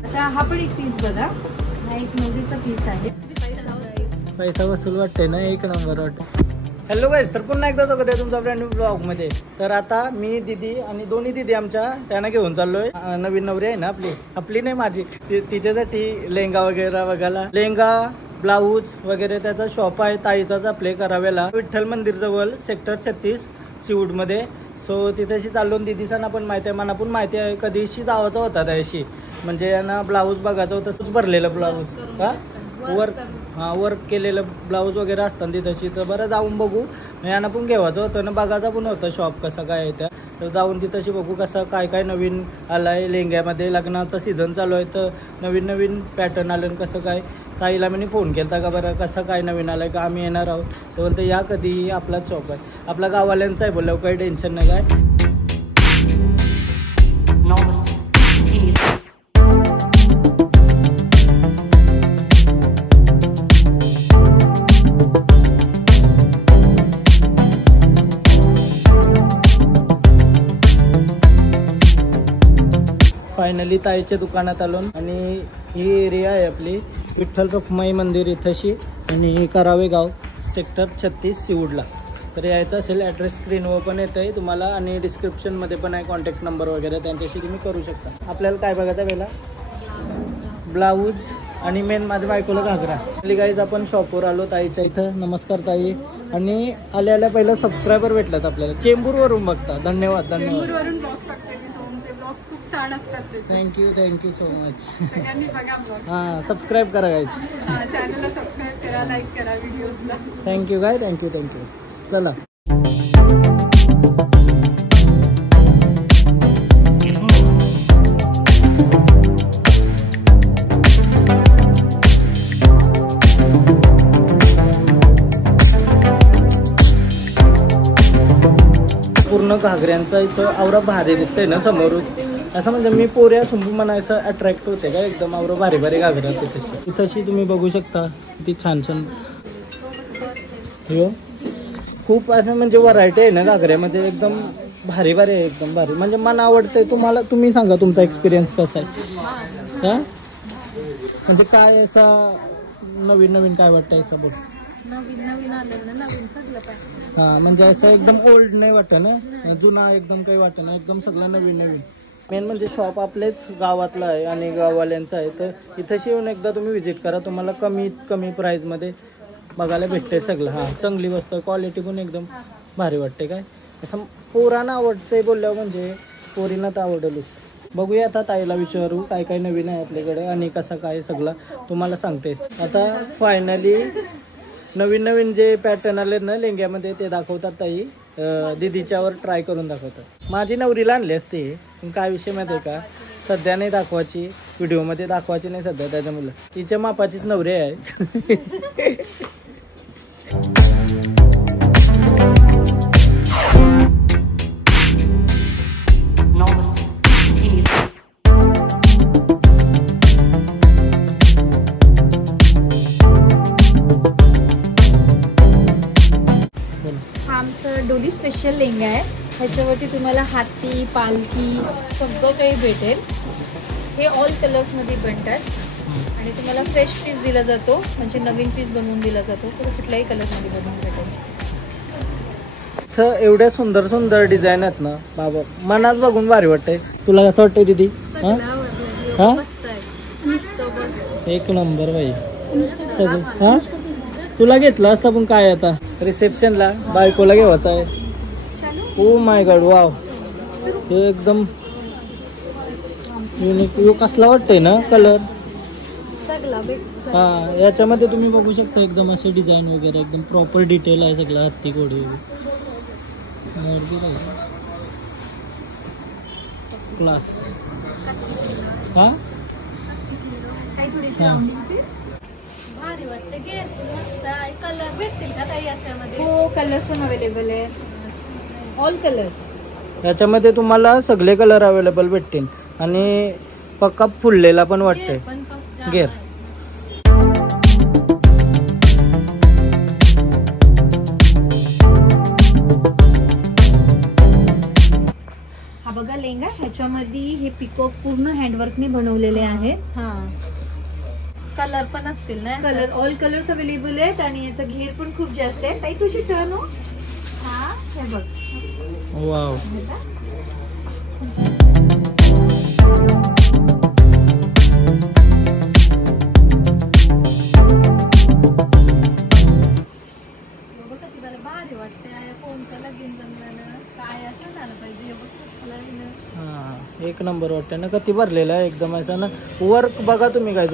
आता हा पण एक पीस बघा, हा एक नवरीचा पीस आहे. पैसा वसूल वाटते ना, एक नंबर वाटते. हॅलो गाईस, तर पुन्हा एकदा स्वागत आहे तुमचा ब्रँड न्यू ब्लॉग मध्ये. तर आता मी दीदी आणि दोन्ही दीदी आमच्या त्यांना घेऊन चाललोय. नवीन नवरी आहे ना आपली नाही माझी, तिच्यासाठी लेहंगा वगैरे बघायला. लेहंगा ब्लाऊज वगैरे त्याचा शॉप आहे ताईचाच आपले करावेला, विठ्ठल मंदिर जवळ सेक्टर 36 सिऊड मध्ये. सो तिथेशी चाललो. दीदीसांना पण माहिती आहे, मला पण माहिती आहे. कधीशी जावाचा होता त्याशी, म्हणजे यांना ब्लाऊज बघायचं होतं. तसंच भरलेलं ब्लाऊज का वर्क केलेलं ब्लाऊज वगैरे असतात तिथेशी. तर बरं जाऊन बघू, यांना पण घेवायचं होतं ना, बघायचं पण होतं शॉप कसं काय आहे त्या. तर जाऊन तिथंशी बघू कसं काय काय नवीन आलाय लेहंग्यामध्ये. लग्नाचा सीझन चालू आहे तर नवीन नवीन पॅटर्न आलं. कसं काय ताईला मी फोन केला का बरं कसं काय नवीन आलाय का, आम्ही येणार आहोत. तर बोलते या कधी, आपलाच शॉप आहे, आपला गाववाल्यांचा आहे. बोलल्यावर काही टेन्शन नाही काय. फायनली ताईच्या दुकानात आलो आणि ही एरिया आहे आपली विठ्ठल रखुमाई मंदिर इथंशी, आणि करावे गाव सेक्टर 36 सिऊडला. तर यायचं असेल ॲड्रेस स्क्रीनवर पण येतं आहे तुम्हाला, आणि डिस्क्रिप्शनमध्ये पण आहे कॉन्टॅक्ट नंबर वगैरे, त्यांच्याशी तुम्ही करू शकता. आपल्याला काय बघायचं पहिला ब्लाऊज आणि मेन माझ्या बायकोला घागरा. गाईज आपण शॉपवर आलो ताईच्या इथं. नमस्कार ताई. आणि आल्या आल्या पहिलं सबस्क्रायबर भेटलात आपल्याला, चेंबूरवरून बघता. धन्यवाद धन्यवाद. खूप छान असतात. Thank you so much. सगळ्यांनी बघा ब्लॉग्स. हां सबस्क्राईब करा गाईज, चॅनलला सबस्क्राईब करा, लाईक करा व्हिडिओजला. थँक्यू गाय, थँक्यू. चला पूर्ण घागऱ्यांचा इथं आवरा भारी दिसतंय ना समोरच. असं म्हणजे मी पोऱ्या सुंबू म्हणायचं अट्रॅक्ट होते का एकदम. आवरा भारी भारी घागऱ्या तिथंशी तुम्ही बघू शकता किती छान छान. खूप असं म्हणजे व्हरायटी आहे ना घागऱ्यामध्ये, एकदम भारी भारी आहे, एकदम भारी. म्हणजे मला आवडतंय. तुम्हाला तुम्ही सांगा तुमचा एक्सपिरियन्स कसा आहे. हा म्हणजे काय असा नवीन नवीन काय वाटतंय असं बघ. नवीन आलेलं ना, नवीन सगळं पाहिजे. हा म्हणजे असं एकदम ओल्ड नाही वाटत ना, जुना एकदम काही वाटत ना, एकदम सगळं नवीन नवीन. मेन म्हणजे शॉप आपलेच गावातलं आहे आणि गाववाल्यांचं आहे. तर इथंशी येऊन एकदा तुम्ही व्हिजिट करा, तुम्हाला कमी प्राईजमध्ये बघायला भेटते सगळं. हां चांगली वस्तू, क्वालिटी पण एकदम भारी वाटते. काय असं पोरांना आवडते बोलल्यावर म्हणजे पोरींना तर आवडेलच. बघूया आता ताईला विचारू काय काय नवीन आहे आपल्याकडे आणि कसं काय सगळं तुम्हाला सांगते. आता फायनली नवीन नवीन जे पॅटर्न आले ना लेहंग्यामध्ये ते दाखवतात ताई. दीदीच्यावर ट्राय करून दाखवतात. माझी नवरीला आणली असते, पण काय विषय माहिती आहे का, सध्या नाही दाखवायची, व्हिडिओमध्ये दाखवायची नाही सध्या. त्याच्या मुलं तिच्या मापाचीच नवरी आहे. आमचं डोली स्पेशल लेहंगा आहे. ह्याच्यावरती तुम्हाला हाती पालखी सगळं काही भेटेल. हे ऑल कलर्स मध्ये बनतात आणि तुम्हाला फ्रेश पीस दिला जातो, म्हणजे नवीन पीस बनवून दिला जातो. तर कुठल्याही कलर्स मध्ये बनवून भेटेल. एवढ्या सुंदर सुंदर डिझाईन आहेत ना बाबा, मनाच बघून भारी वाटतंय. तुला कसं वाटतंय दीदी? हा एक नंबर बाई सगळं. हा तुला घेतलं असतं पण काय आता रिसेप्शनला बायकोला घेवायचं आहे. ओ माय गॉड वाव, हे एकदम युनिक. कसला वाटतंय ना कलर. हा याच्यामध्ये तुम्ही बघू शकता एकदम असे डिझाईन वगैरे एकदम प्रॉपर डिटेल आहे सगळं. हत्ती घोडी क्लास. हा कलर भेटतील का ताई याच्यामध्ये? हो कलर्स पण अवेलेबल आहे, ऑल कलर्स. याच्यामध्ये तुम्हाला सगळे कलर अवेलेबल भेटतील आणि पक्का फुललेला पण वाटतंय घेर. हा बघा लेहंगा, ह्याच्यामध्ये हे पिकॉक पूर्ण हँडवर्कने बनवलेले आहेत. हा कलर पण असतील ना? कलर ऑल कलर्स अवेलेबल आहेत आणि याचा घेर पण खूप जास्त आहे. ताई तुझी टर्न हो. हा हे बघ. वाव. भारी वाटते. फोनचं लगीन जमलं काय असं झालं पाहिजे. हे बघ कसलं आहे ना. हा एक नंबर वाटते ना. कधी भरलेला आहे एकदम असं ना. वर्क बघा तुम्ही काय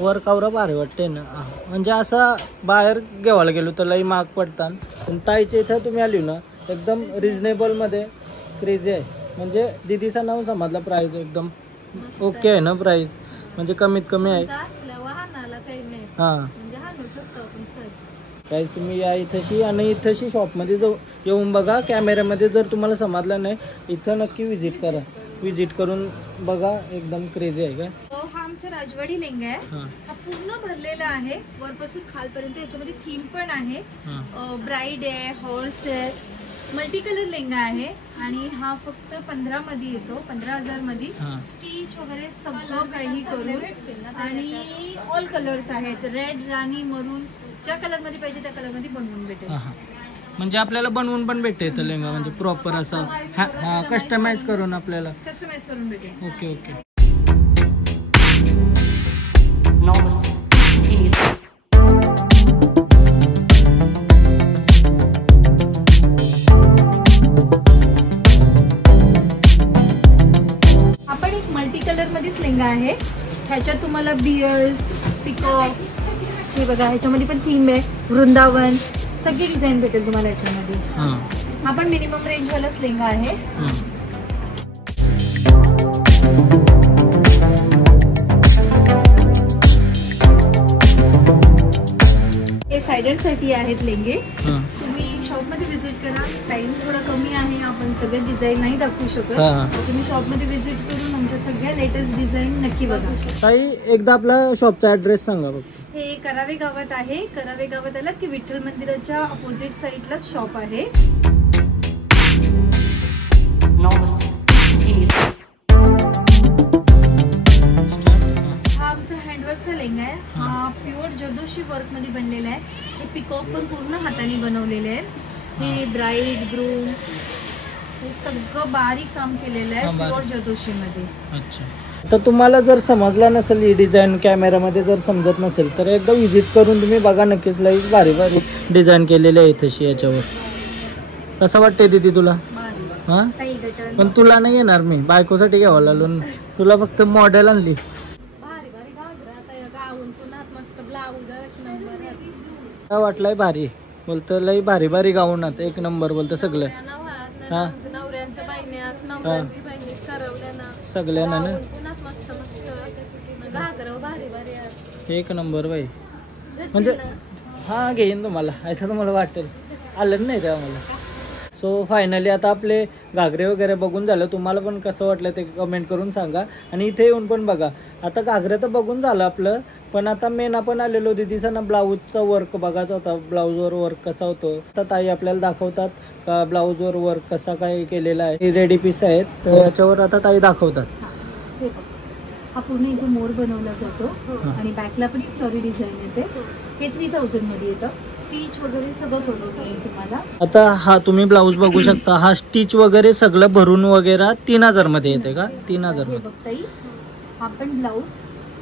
वर्क आवरा भारी वाटते ना. म्हणजे असं बाहेर घेवायला गेलो तर लई महाग पडतात. पण ताईच्या इथं तुम्ही आली ना एकदम रिजनेबल मध्ये क्रेझी आहे. म्हणजे दीदीचा नाव समजला. प्राइस एकदम ओके आहे ना. प्राइस म्हणजे कमीत कमी आहे. असल्या वाहनाला काही नाही हा म्हणजे हाणू शकतो आपण सहज. प्राइस तुम्ही या इथंशी आणि इथंशी शॉपमध्ये येऊन बघा. कॅमेऱ्यामध्ये जर तुम्हाला समजलं नाही इथं नक्की विजिट करा. विजिट करून बघा एकदम क्रेझी आहे. काय हा आमचा राजवाडी लेंगा आहे. हा हा पूर्ण भरलेला आहे वरपासून खालपर्यंत. याच्यामध्ये थीम पण आहे. हा ब्राईड आहे, हॉर्स आहे, मल्टी कलर लेंगा आहे आणि हा फक्त 15 मध्ये येतो. 15,000 मध्ये. हा स्टिच वगैरे सगळं काही सगळे करून भेटतील ना आणि ऑल कलर्स आहेत. रेड, राणी, मरून ज्या कलर मध्ये पाहिजे त्या कलर मध्ये बनवून भेटेल. हा म्हणजे आपल्याला बनवून पण भेटते इथं लेंगा. म्हणजे प्रॉपर असं हा कस्टमाइज करून आपल्याला. कस्टमाइज करून भेटेल. Okay okay. आपण एक मल्टी कलर मध्येच लेंगा आहे. ह्याच्यात तुम्हाला बियर्स, पिकॉक हे बघा. ह्याच्यामध्ये पण थीम आहे. वृंदावन सगळी डिझाईन भेटेल तुम्हाला याच्यामध्ये. हा पण मिनिमम रेंज वालाच लेंगा आहे. हे सायडर साठी आहेत लेंगे. तुम्ही शॉप मध्ये विजिट करा. टाइम थोडा कमी आहे. आपण सगळे डिझाईन नाही दाखवू शकत. तुम्ही शॉप मध्ये विजिट करून आमच्या सगळ्या लेटेस्ट डिझाईन नक्की बघा. ताई एकदा आपला शॉपचा ऍड्रेस सांगा बघ. हे करावे गावात आहे. करावे गावात आला की विठ्ठल मंदिराच्या अपोजिट साइडलाच शॉप आहे. हा आमचा हँडवर्कचा लेंगा आहे. हा प्युअर जरदोशी वर्क मध्ये बनलेला आहे. हे पिकॉक पण पूर्ण हाताने बनवलेले आहे. हे ब्राईड, ग्रूम हे सगळं बारीक काम केलेलं आहे प्युअर जरदोशी मध्ये. अच्छा. तर तुम्हाला जर समजला नसेल ही डिझाईन कॅमेरामध्ये जर समजत नसेल तर एकदा विजिट करून तुम्ही बघा नक्कीच. लई भारी भारी डिझाईन केलेली आहे तशी याच्यावर. कसं वाटतंय दीदी तुला? हा पण तुला नाही येणार. मी बायकोसाठी घ्यावं लागलो. तुला फक्त मॉडेल आणली. भारी भारी घागरा आता या गाऊन पुन्हात मस्त ब्लाऊज एक नंबर. काय वाटलंय भारी बोलतं. लई भारी भारी गाऊनात एक नंबर बोलतं सगळं. हा नवऱ्यांच्या बाईनेस नवऱ्यांची बाईनेस करवल्या ना सगळ्यांना ना पुन्हात मस्त मस्त घागरा भारी भारी एक नंबर बाई. म्हणजे हा घेईन तुम्हाला असं तुम्हाला वाटेल. आलं नाही तेव्हा मला. सो फायनली आता आपले घागरे वगैरे बघून झालं. तुम्हाला पण कसं वाटलं ते कमेंट करून सांगा. आणि इथे येऊन पण बघा. आता घागरे तर बघून झालं आपलं. पण आता मेन आपण आलेलो दीदीचा ना ब्लाऊजचा वर्क बघायचा होता. ब्लाऊजवर वर्क कसा होतो. आता ताई आपल्याला दाखवतात का ब्लाऊजवर वर्क कसा काय केलेला आहे. रेडी पीस आहेत तर याच्यावर आता ताई दाखवतात. हा पूर्ण इथे मोर बनवला जातो आणि बॅकला पण फ्लॉरी डिझाईन येते. हे 3000 मध्ये येतं. स्टिच वगैरे सगळं बनवलं आहे तुम्हाला. आता हा तुम्ही ब्लाऊज बघू शकता. हा स्टिच वगैरे सगळं भरून वगैरे 3000 मध्ये येते का? 3000 मध्ये बघताई. हा पण ब्लाऊज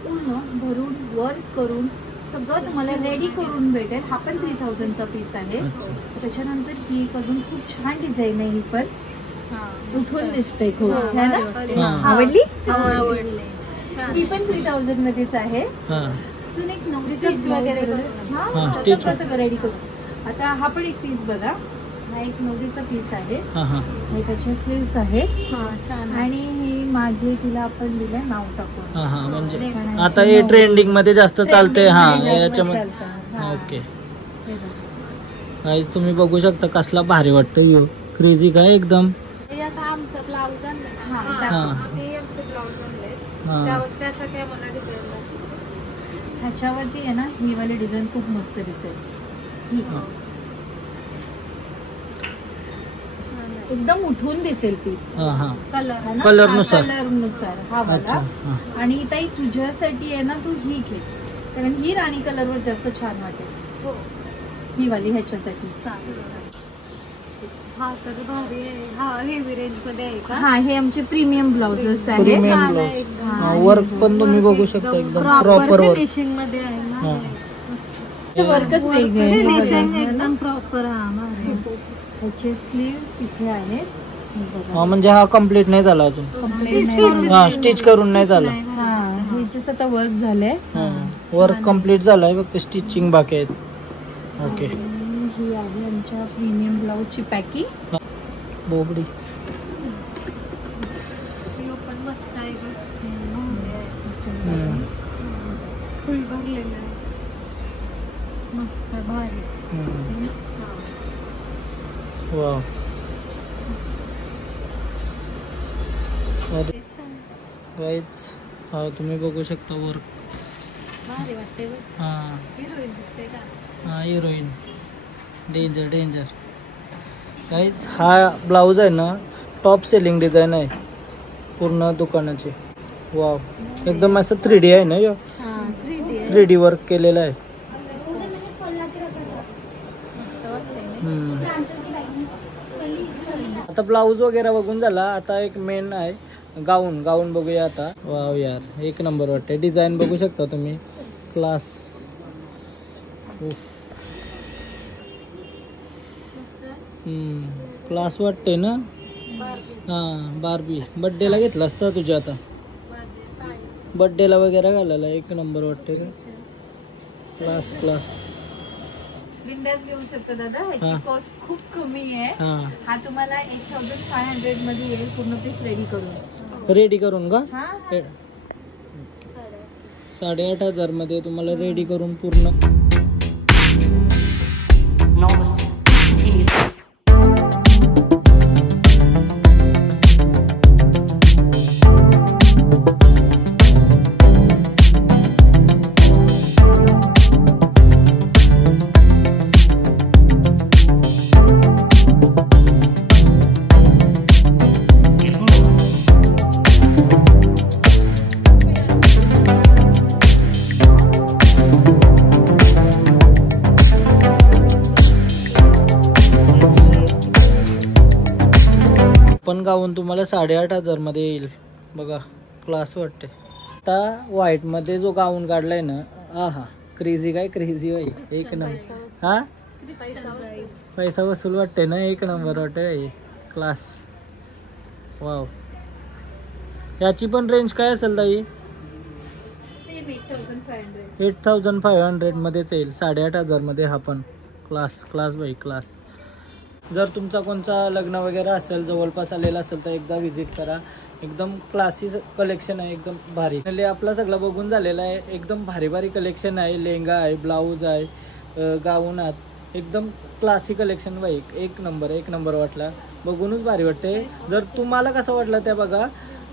पूर्ण भरून वर्क करून सगळं तुम्हाला रेडी करून भेटेल. हा पण 3000 चा पीस आहे. त्याच्यानंतर ही एक अजून खूप छान डिझाईन आहे. ही पण उठून दिसते खूप. आवडली? आवडले. ती पण 3000 मध्येच आहे. अजून एक स्टिच वगैरे सगळं सगळं रेडी करून. आता हा पण एक पीस बघा. हा एक नवरीचा पीस आहे. हे त्याचे स्लीव्स आहे. छान. आणि हे माझे तिला आपण दिलंय नाव टाकून. म्हणजे आता हे ट्रेंडिंग मध्ये जास्त चालते. हा याच्यामध्ये ओके. गाईज तुम्ही बघू शकता कसला भारी वाटतं. क्रेझी काय एकदम. आता आमचं ब्लाऊज त्यासाठी आम्हाला डिझाईन ह्याच्यावरती आहे ना ही वाली डिझाईन खूप मस्त दिसेल. एकदम उठून दिसेल पीस हा हा कलर कलर नुसार. कलर नुसार हा अच्छा वाला. हा. आणि ताई तुझ्यासाठी आहे ना, तू ही घे, कारण ही राणी कलरवर जास्त छान वाटेल. हो ही वाली ह्याच्यासाठी. चालेल. हा तर भारी आहे. हा हेवी रेंज मध्ये आहे का? हा, हे आमचे प्रीमियम ब्लाउजेस आहेत. Premium छान blouse. आहे एकदम. हा, वर्क पण तुम्ही बघू शकता एकदम प्रॉपर वर्क. फिनिशिंग मध्ये आहे हा. ना. मस्त. ते वर्कच वेगळं आहे. फिनिशिंग हे एकदम प्रॉपर. हा भारी. ह्याचे स्लीव्स इथे आहेत. हे बघा. हा म्हणजे हा कम्प्लीट नाही झाला अजून. Complete नाही हा स्टिच करून नाही झाला. हा, ह्याच्याच आता वर्क झालंय. वर्क कम्प्लीट झालाय फक्त स्टिचिंग बाकी आहेत. ओके आणि ही आहे आमच्या प्रीमियम ब्लाउजची पॅकिंग. बोबडी. हे पण मस्त आहे बघ. भारी आहे. हम्म. फुल भरलेलं आहे. मस्त भारी. हम्म. हा. वाव. ते छान. गाईज हा तुम्ही बघू शकता वर्क. भारी वाटते बघ. हा हिरोईन दिसते का? हा हिरोईन. Danger danger. गाईज हा ब्लाऊज आहे ना, टॉप सेलिंग डिझाईन आहे पूर्ण दुकानाची. वाव एकदम असं 3D आहे ना, हा 3D आहे. 3D वर्क केलेलं आहे. मस्त वाटते ना. हम्म. आता ब्लाऊज वगैरे बघून झाला. आता एक मेन आहे गाऊन. गाऊन बघूया आता. वाव यार एक नंबर वाटते. डिझाईन बघू शकता तुम्ही. क्लास. क्लास वाटते ना. बार्बी. हा बार्बी बर्थडेला घेतला असता तुझ्या. आता माझे पाय. बर्थडेला वगैरे घालायला एक नंबर वाटते का. Class class. बिंदास घेऊ शकतो दादा. ह्याची हा. कॉस्ट खूप कमी आहे. हा हा तुम्हाला 1500 मध्ये येईल पूर्ण पीस रेडी करून. रेडी करून का. हा 8,500 मध्ये तुम्हाला रेडी करून पूर्ण. पण गाऊन तुम्हाला 8,500 मध्ये येईल बघा. क्लास वाटते. आता व्हाईट मध्ये जो गाऊन काढलाय ना, हा हा क्रेझी काय क्रेझी होई. एक नंबर. हा पैसा वसूल वाटते ना. एक नंबर वाटते. क्लास. वाव. याची पण रेंज काय असेल ताई. सेम 8500. 8,500 मध्येच येईल. 8,500 मध्ये हा पण. क्लास क्लास बाई क्लास. जर तुमचा कोणता लग्न वगैरे असेल जवळपास आलेला असेल तर एकदा व्हिजिट करा. एकदम क्लासी कलेक्शन आहे. एकदम भारी. आपला सगळं बघून झालेला आहे. एकदम भारी भारी कलेक्शन आहे. लेहंगा आहे, ब्लाऊज आहे, गाऊन आहेत. एकदम क्लासी कलेक्शन बाई. एक नंबर एक नंबर वाटला. बघूनच भारी वाटते. जर तुम्हाला कसं वाटलं ते बघा.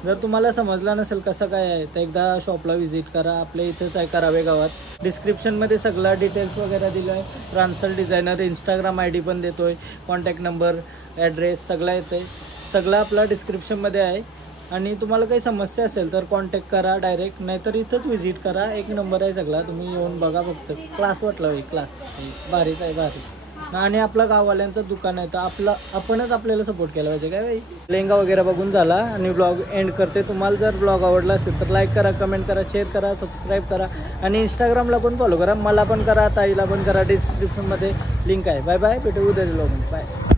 जर तुम्हाला समजलं नसेल कसं काय आहे तर एकदा शॉपला व्हिजिट करा. आपल्या इथेच आहे करावे गावात. डिस्क्रिप्शनमध्ये सगळं डिटेल्स वगैरे दिलं आहे. ट्रान्सफर डिझायनर इंस्टाग्राम ID पण देतोय. कॉन्टॅक्ट नंबर ॲड्रेस सगळं येते. सगळं आपलं डिस्क्रिप्शनमध्ये आहे. आणि तुम्हाला काही समस्या असेल तर कॉन्टॅक्ट करा डायरेक्ट. नाहीतर इथंच व्हिजिट करा. एक नंबर आहे सगळा. तुम्ही येऊन बघा फक्त. क्लास वाटला होई. क्लास भारीच आहे भारी. आणि आपलं गाववाल्यांचं दुकान आहे तर आपणच आपल्याला सपोर्ट केला पाहिजे काय बाई. लेहंगा वगैरे बघून झाला आणि ब्लॉग एंड करते. तुम्हाला जर ब्लॉग आवडला असेल तर लाईक करा, कमेंट करा, शेअर करा, सबस्क्राईब करा आणि इंस्टाग्रामला पण फॉलो करा. मला पण करा, ताईला पण करा. डिस्क्रिप्शनमध्ये लिंक आहे. Bye bye. भेटू उद्याच्या ब्लॉगमध्ये. बाय.